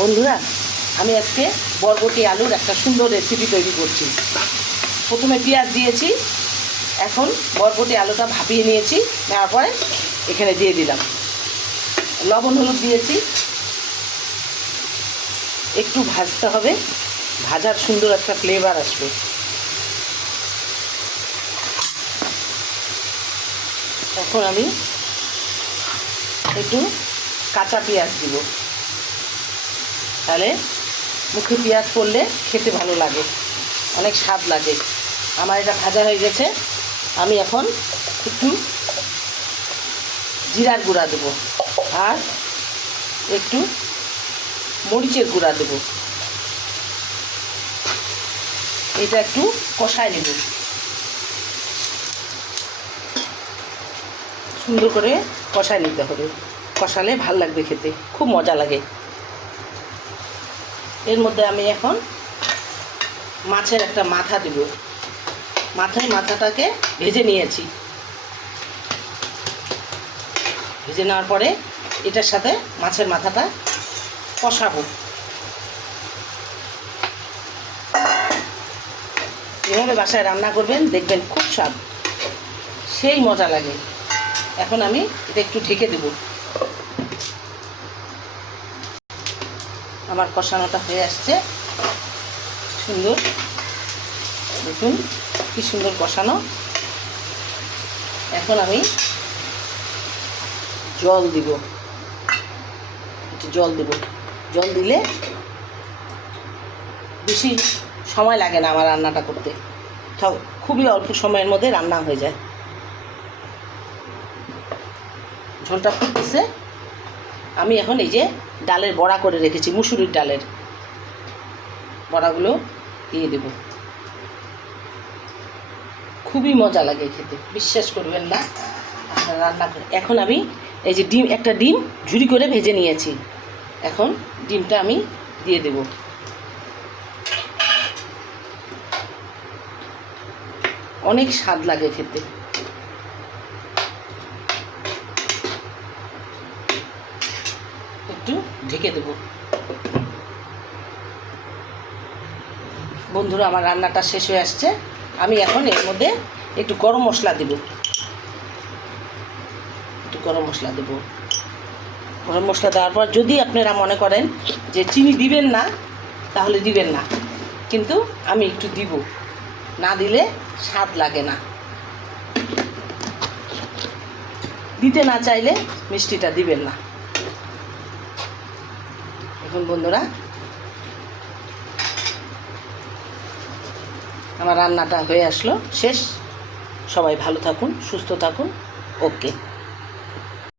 বন্ধুরা, আমি আজকে বরবটি আলুর একটা সুন্দর রেসিপি তৈরি করছি। প্রথমে পেঁয়াজ দিয়েছি, এখন বরবটি আলুটা ভাপিয়ে নিয়েছি, নেওয়ার পরে এখানে দিয়ে দিলাম। লবণ হলুদ দিয়েছি, একটু ভাজতে হবে, ভাজার সুন্দর একটা ফ্লেভার আসবে। এখন আমি একটু কাঁচা পেঁয়াজ দিব, তাহলে মুখে পেঁয়াজ পড়লে খেতে ভালো লাগে, অনেক স্বাদ লাগে। আমার এটা ভাজা হয়ে গেছে, আমি এখন একটু জিরার গুঁড়া দেবো আর একটু মরিচের গুঁড়া দেব। এটা একটু কষায় নেব, সুন্দর করে কষায় নিতে হবে, কষালে ভাল লাগবে খেতে, খুব মজা লাগে। এর মধ্যে আমি এখন মাছের একটা মাথা দেব। মাথাটাকে ভেজে নিয়েছি, ভেজে নেওয়ার পরে এটার সাথে মাছের মাথাটা কষাবো। এভাবে বাসায় রান্না করবেন, দেখবেন খুব স্বাদ, সেই মজা লাগে। এখন আমি এটা একটু ঢেকে দেব। আমার কষানোটা হয়ে আসছে সুন্দর, দেখুন কি সুন্দর কষানো। এখন আমি জল দিব, একটু জল দেব। জল দিলে বেশি সময় লাগে না আমার রান্নাটা করতে, খুবই অল্প সময়ের মধ্যে রান্না হয়ে যায়। ঝোলটা ফুটতেছে, আমি এখন এই যে ডালের বড়া করে রেখেছি, মুসুরির ডালের বড়াগুলো দিয়ে দেব। খুবই মজা লাগে খেতে, বিশ্বাস করবেন না আপনারা রান্না করে। এখন আমি এই যে একটা ডিম ঝুরি করে ভেজে নিয়েছি, এখন ডিমটা আমি দিয়ে দেব। অনেক স্বাদ লাগে খেতে। একটু ঢেকে দেব। বন্ধুরা, আমার রান্নাটা শেষ হয়ে আসছে, আমি এখন এর মধ্যে একটু গরম মশলা দেব। গরম মশলা দেওয়ার পর যদি আপনারা মনে করেন যে চিনি দিবেন না, তাহলে দিবেন না, কিন্তু আমি একটু দিব, না দিলে স্বাদ লাগে না। দিতে না চাইলে মিষ্টিটা দিবেন না। এখন বন্ধুরা, আমার রান্নাটা হয়ে আসলো, শেষ। সবাই ভালো থাকুন, সুস্থ থাকুন, ওকে।